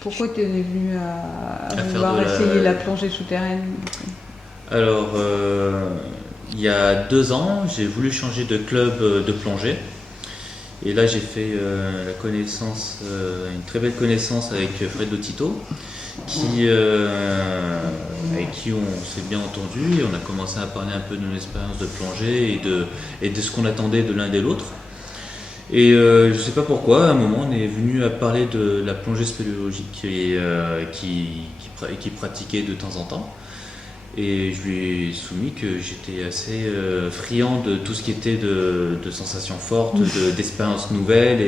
Pourquoi tu es venu à faire vouloir de la- essayer la plongée souterraine? Alors, il y a 2 ans, j'ai voulu changer de club de plongée. Et là, j'ai fait la connaissance, une très belle connaissance avec Fred Lotito, avec qui on s'est bien entendu et on a commencé à parler un peu de nos expériences de plongée et de ce qu'on attendait de l'un et de l'autre. Et je sais pas pourquoi, à un moment, on est venu à parler de la plongée spéléologique qui pratiquait de temps en temps. Et je lui ai soumis que j'étais assez friand de tout ce qui était de sensations fortes, d'expériences nouvelles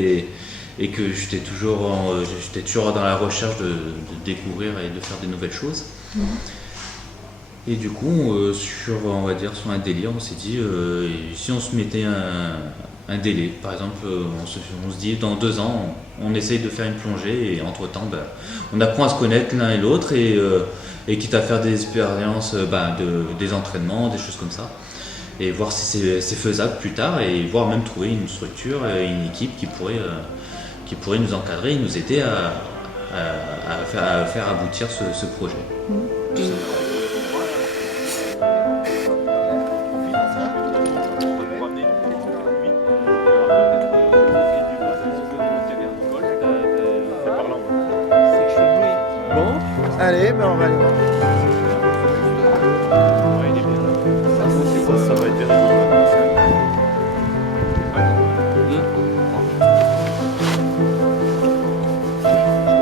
et que j'étais toujours dans la recherche de découvrir et de faire des nouvelles choses. Et du coup, on va dire, sur un délire, on s'est dit, si on se mettait un délai, par exemple, on se dit, dans 2 ans, on essaye de faire une plongée et entre-temps, on apprend à se connaître l'un et l'autre et quitte à faire des expériences, des entraînements, des choses comme ça, et voir si c'est faisable plus tard et voir même trouver une structure, une équipe qui pourrait nous encadrer et nous aider à faire aboutir ce projet. Bon, allez, ben on va aller voir. Ça va être des réseaux.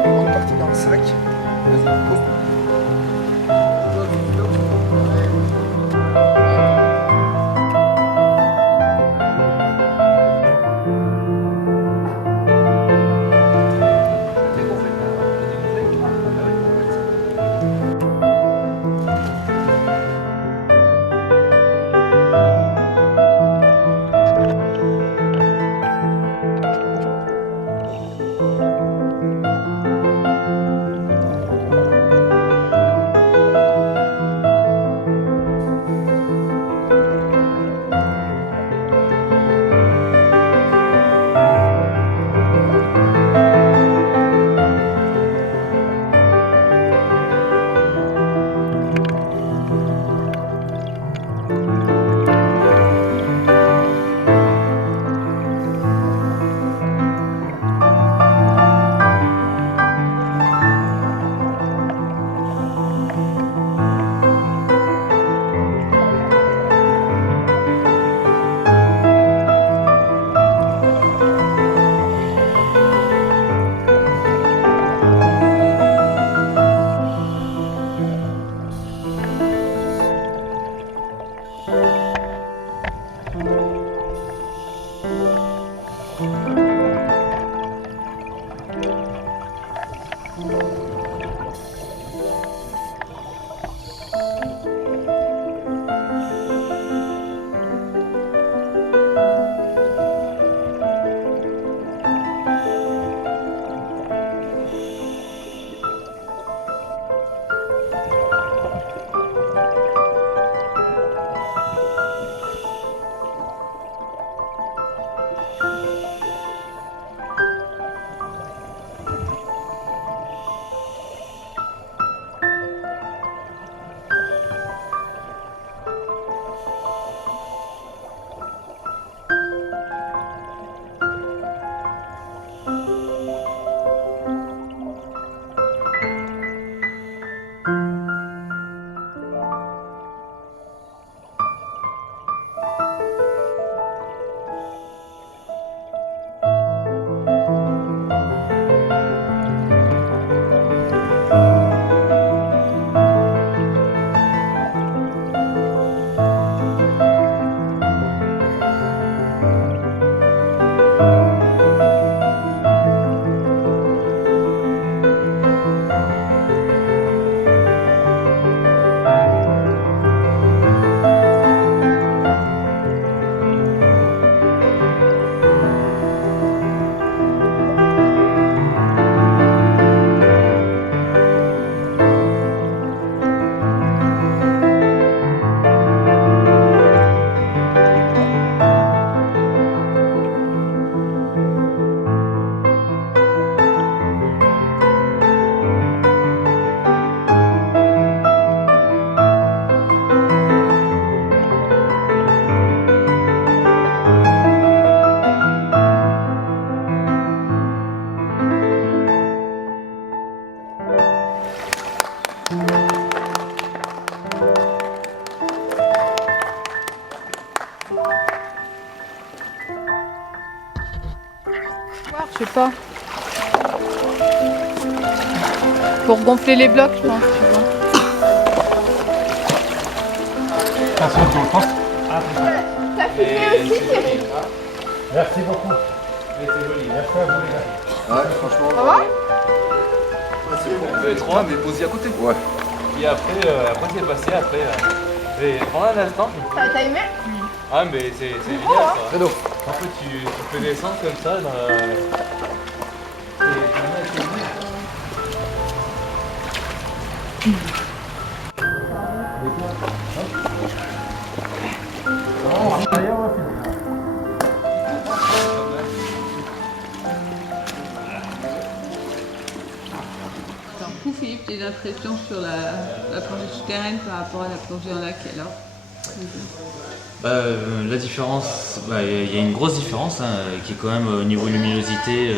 On est parti dans le sac. Vas-y, pose. sais pas. Pour gonfler les blocs, je pense, tu vois. Attention, tu le penses. T'as filmé aussi, Thierry? Merci beaucoup. Merci à vous les gars. Ouais, franchement. Ça va? On fait 3, mais posez à côté. Ouais. Et après c'est passé, et pendant un instant, T'as aimé? ah mais c'est génial ça. Fredo. En fait tu peux descendre comme ça dans la... Alors, vous, Philippe, tes impressions sur la plongée souterraine par rapport à la plongée en lac alors? La différence, il y a une grosse différence hein, qui est quand même au niveau luminosité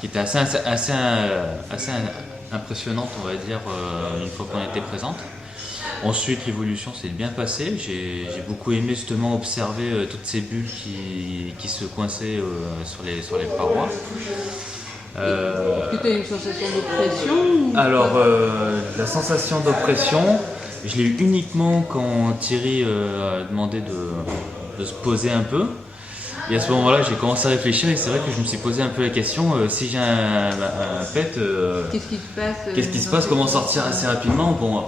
qui était assez impressionnante, on va dire, une fois qu'on était présente. Ensuite, l'évolution s'est bien passée. J'ai beaucoup aimé justement observer toutes ces bulles qui se coinçaient sur les parois. Est-ce que tu as une sensation d'oppression ou Alors, pas la sensation d'oppression, je l'ai eu uniquement quand Thierry a demandé de se poser un peu. Et à ce moment-là, j'ai commencé à réfléchir et c'est vrai que je me suis posé un peu la question, si j'ai un pet, qu'est-ce qui se passe qu'est-ce qui se passe, comment sortir assez rapidement bon,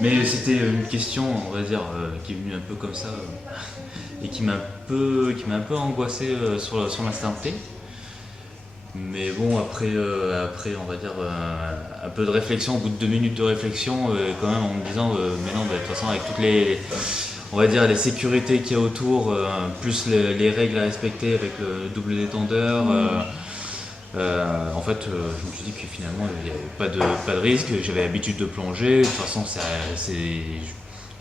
mais c'était une question, on va dire, qui est venue un peu comme ça et qui m'a un peu angoissé sur l'instant T. Mais bon, après on va dire, un peu de réflexion, au bout de 2 minutes de réflexion, quand même en me disant, mais non, de toute façon, avec toutes les, on va dire, les sécurités qu'il y a autour, plus les règles à respecter avec le double détendeur, en fait, je me suis dit que finalement, il n'y avait pas de risque, j'avais l'habitude de plonger, de toute façon, je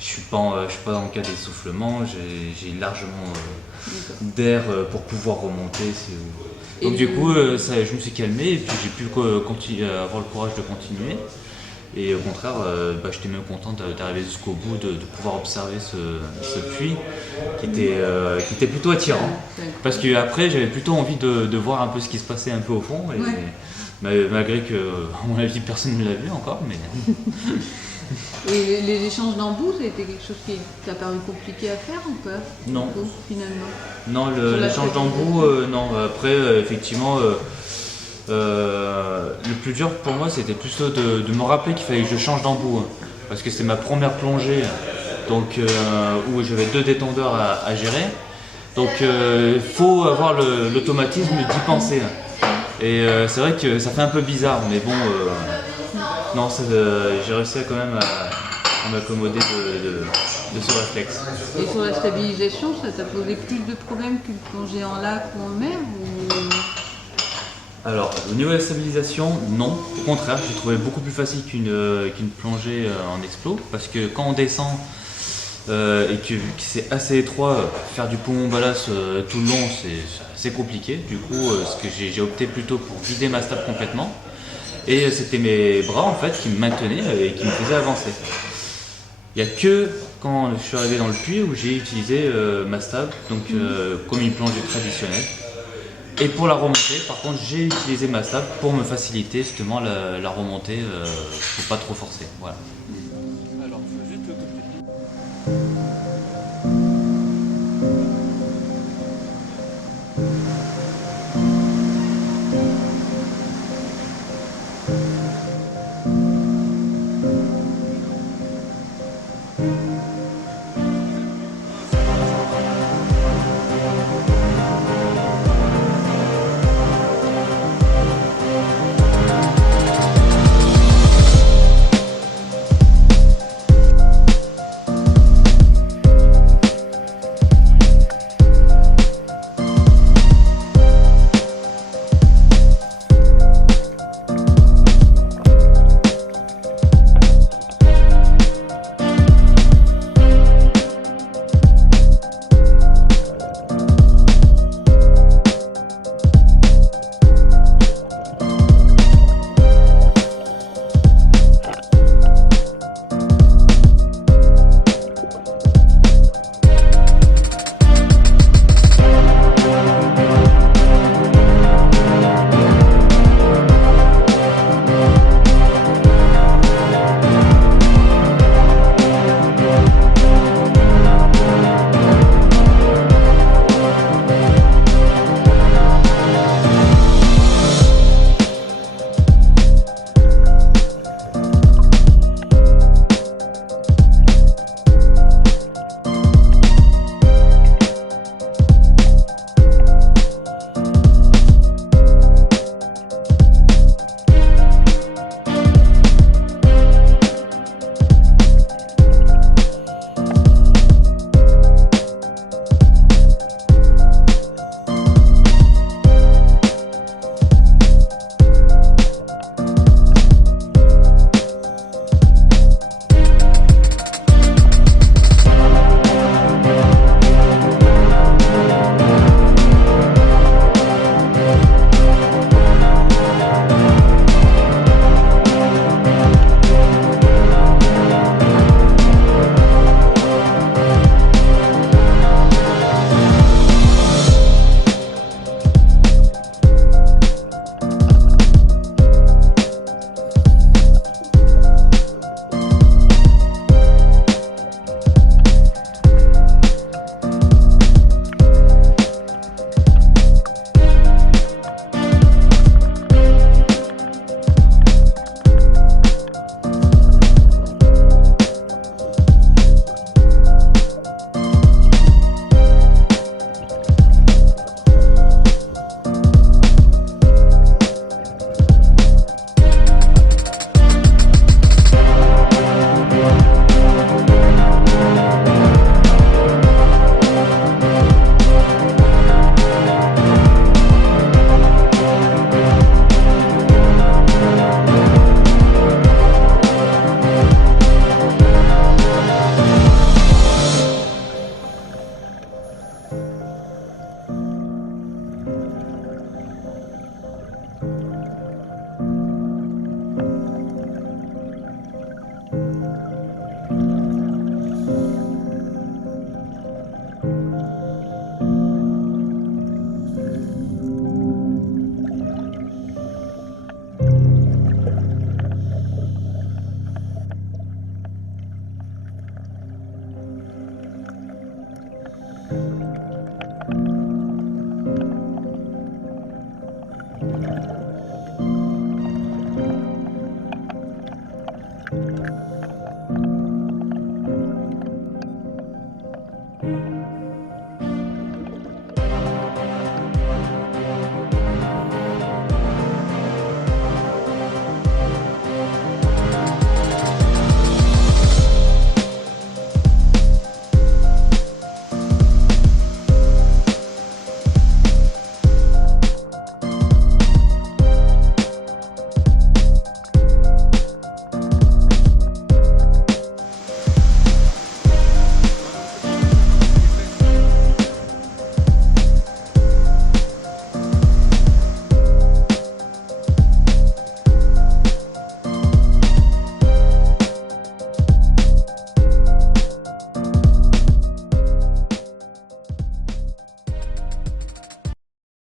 suis pas dans le cas d'essoufflement, j'ai largement d'air pour pouvoir remonter. Donc du coup, je me suis calmé et puis j'ai pu avoir le courage de continuer. Et au contraire, j'étais même content d'arriver jusqu'au bout, de pouvoir observer ce puits qui était plutôt attirant. Parce qu'après, j'avais plutôt envie de voir un peu ce qui se passait un peu au fond. Et, malgré que, à mon avis, personne ne l'a vu encore. Mais... Et les échanges d'embouts, ça a été quelque chose qui t'a paru compliqué à faire ou pas? Non. Du coup, finalement. Non, l'échange d'embouts, non. Après, effectivement, le plus dur pour moi, c'était plutôt de me rappeler qu'il fallait que je change d'embout. Hein, parce que c'était ma première plongée, donc, où j'avais 2 détendeurs à gérer. Donc, il faut avoir l'automatisme d'y penser. Hein. Et c'est vrai que ça fait un peu bizarre, mais bon... non, j'ai réussi quand même à m'accommoder de ce réflexe. Et sur la stabilisation, ça t'a posé plus de problèmes qu'une plongée en lac ou en mer ou... Alors, au niveau de la stabilisation, non. Au contraire, j'ai trouvé beaucoup plus facile qu'une plongée en explo. Parce que quand on descend et que c'est assez étroit, faire du poumon ballast tout le long, c'est compliqué. Du coup, j'ai opté plutôt pour vider ma stab complètement. Et c'était mes bras en fait qui me maintenaient et qui me faisaient avancer. Il n'y a que quand je suis arrivé dans le puits où j'ai utilisé ma stab, donc comme une plongée traditionnelle. Et pour la remontée, par contre, j'ai utilisé ma stab pour me faciliter justement la remontée, pour pas trop forcer. Voilà.